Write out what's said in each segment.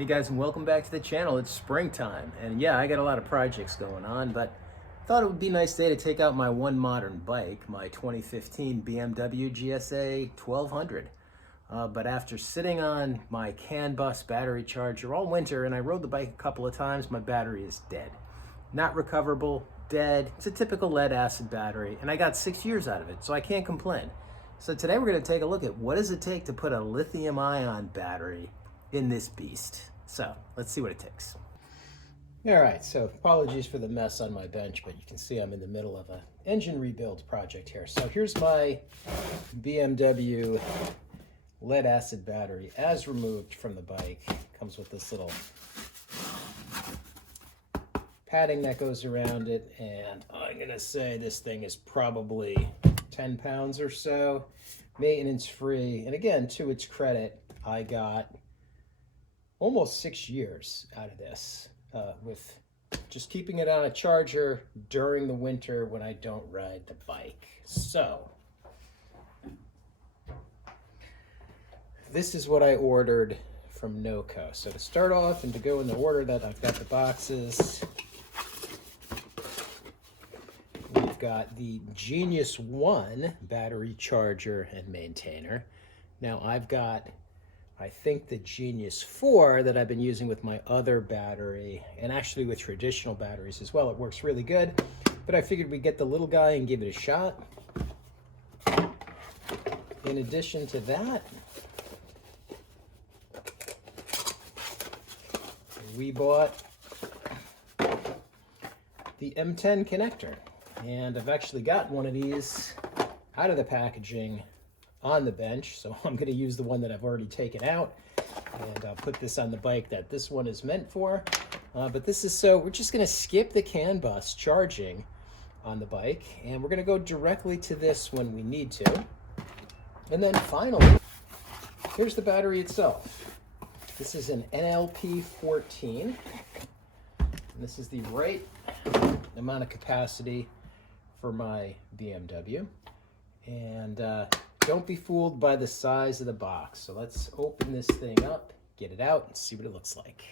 Hey guys, and welcome back to the channel. It's springtime, and yeah, I got a lot of projects going on, but I thought it would be a nice day to take out my one modern bike, my 2015 BMW GSA 1200. But after sitting on my CAN bus battery charger all winter, and I rode the bike a couple of times, my battery is dead. Not recoverable, dead. It's a typical lead acid battery, and I got 6 years out of it, so I can't complain. So today we're going to take a look at what does it take to put a lithium ion battery in this beast. So let's see what it takes. All right, so apologies for the mess on my bench, but you can see I'm in the middle of an engine rebuild project here. So here's my BMW lead acid battery as removed from the bike. Comes with this little padding that goes around it, and I'm gonna say this thing is probably 10 pounds or so, maintenance free. And again, to its credit, I got almost 6 years out of this with just keeping it on a charger during the winter when I don't ride the bike. So this is what I ordered from NOCO. So to start off and to go in the order that I've got the boxes, we've got the Genius 1 battery charger and maintainer. Now I've got, I think, the Genius 4 that I've been using with my other battery, and actually with traditional batteries as well. It works really good, but I figured we'd get the little guy and give it a shot. In addition to that, we bought the M10 connector, and I've actually got one of these out of the packaging on the bench, so I'm going to use the one that I've already taken out, and I'll put this on the bike that this one is meant for. But this is, so we're just going to skip the CAN bus charging on the bike, and we're going to go directly to this when we need to. And then finally, here's the battery itself. This is an NLP14, and this is the right amount of capacity for my BMW. And don't be fooled by the size of the box. So let's open this thing up, get it out, and see what it looks like.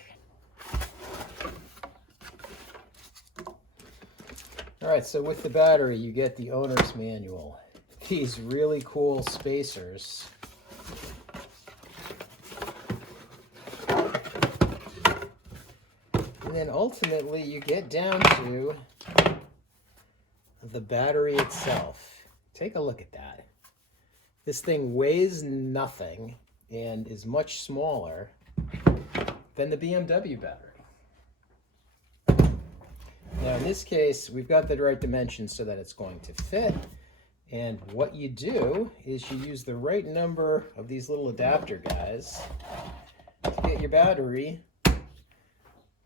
All right, so with the battery, you get the owner's manual. These really cool spacers. And then ultimately, you get down to the battery itself. Take a look at that. This thing weighs nothing and is much smaller than the BMW battery. Now in this case, we've got the right dimensions so that it's going to fit. And what you do is you use the right number of these little adapter guys to get your battery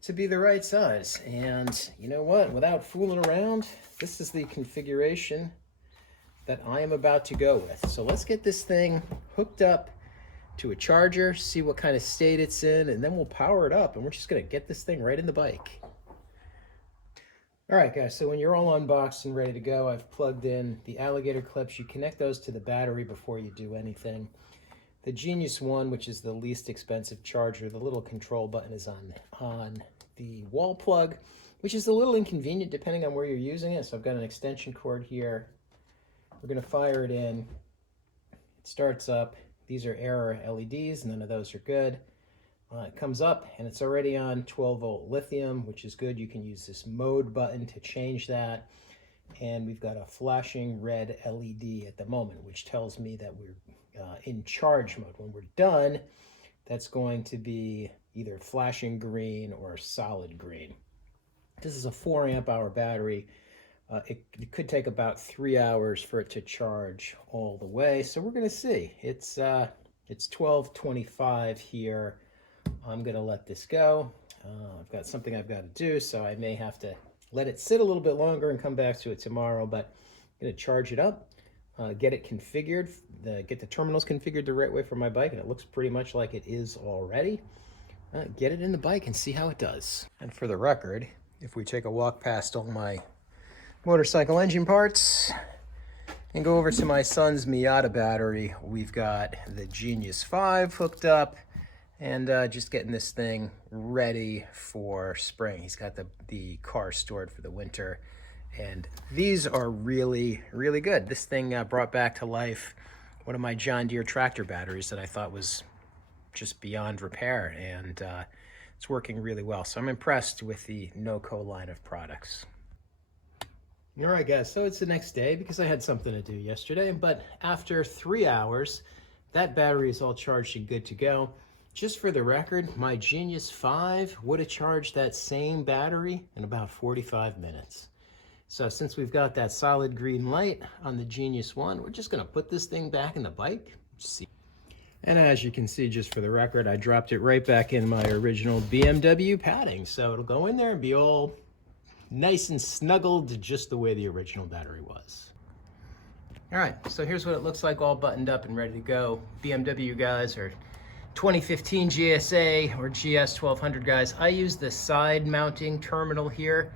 to be the right size. And you know what? Without fooling around, this is the configuration that I am about to go with. So let's get this thing hooked up to a charger, see what kind of state it's in, and then we'll power it up, and we're just gonna get this thing right in the bike. All right, guys, so when you're all unboxed and ready to go, I've plugged in the alligator clips. You connect those to the battery before you do anything. The Genius 1, which is the least expensive charger, the little control button is on the wall plug, which is a little inconvenient depending on where you're using it. So I've got an extension cord here. We're going to fire it in. It starts up. These are error LEDs. None of those are good. It comes up, and it's already on 12-volt lithium, which is good. You can use this mode button to change that. And we've got a flashing red LED at the moment, which tells me that we're in charge mode. When we're done, that's going to be either flashing green or solid green. This is a 4 amp hour battery. It could take about 3 hours for it to charge all the way. So we're going to see. It's 12:25 here. I'm going to let this go. I've got something I've got to do, so I may have to let it sit a little bit longer and come back to it tomorrow. But I'm going to charge it up, get it configured, get the terminals configured the right way for my bike, and it looks pretty much like it is already. Get it in the bike and see how it does. And for the record, if we take a walk past all my motorcycle engine parts and go over to my son's Miata battery, we've got the Genius 5 hooked up, and just getting this thing ready for spring. He's got the car stored for the winter, and these are really, really good. This thing brought back to life one of my John Deere tractor batteries that I thought was just beyond repair, and it's working really well. So I'm impressed with the NOCO line of products. All right, guys, so it's the next day because I had something to do yesterday, but after 3 hours, that battery is all charged and good to go. Just for the record, my Genius 5 would have charged that same battery in about 45 minutes. So since we've got that solid green light on the Genius 1, we're just gonna put this thing back in the bike. And as you can see, just for the record, I dropped it right back in my original BMW padding. So it'll go in there and be all nice and snuggled just the way the original battery was. All right, so here's what it looks like all buttoned up and ready to go. BMW guys, or 2015 GSA or GS 1200 guys, I use the side mounting terminal here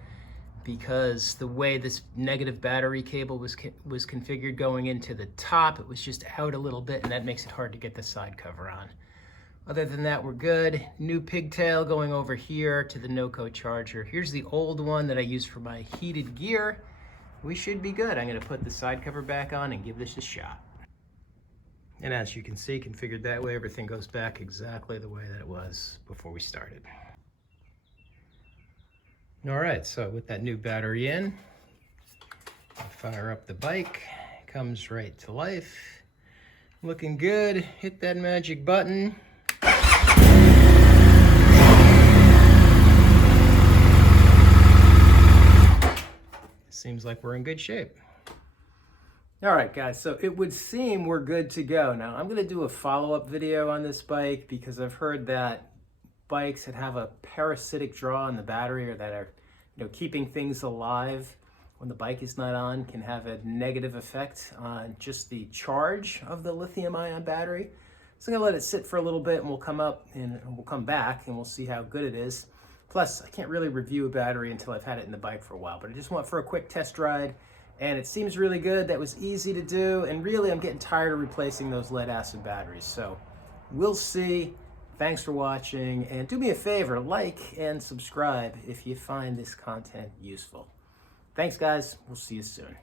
because the way this negative battery cable was configured going into the top, it was just out a little bit, and that makes it hard to get the side cover on. Other than that, we're good. New pigtail going over here to the NOCO charger. Here's the old one that I use for my heated gear. We should be good. I'm gonna put the side cover back on and give this a shot. And as you can see, configured that way, everything goes back exactly the way that it was before we started. All right, so with that new battery in, I fire up the bike, comes right to life. Looking good, hit that magic button. Seems like we're in good shape. All right, guys, so it would seem we're good to go. Now, I'm gonna do a follow-up video on this bike because I've heard that bikes that have a parasitic draw on the battery, or that are, keeping things alive when the bike is not on, can have a negative effect on just the charge of the lithium-ion battery. So I'm gonna let it sit for a little bit, and we'll come back and we'll see how good it is. Plus, I can't really review a battery until I've had it in the bike for a while, but I just went for a quick test ride, and it seems really good. That was easy to do, and really I'm getting tired of replacing those lead acid batteries. So we'll see. Thanks for watching, and do me a favor, like and subscribe if you find this content useful. Thanks, guys. We'll see you soon.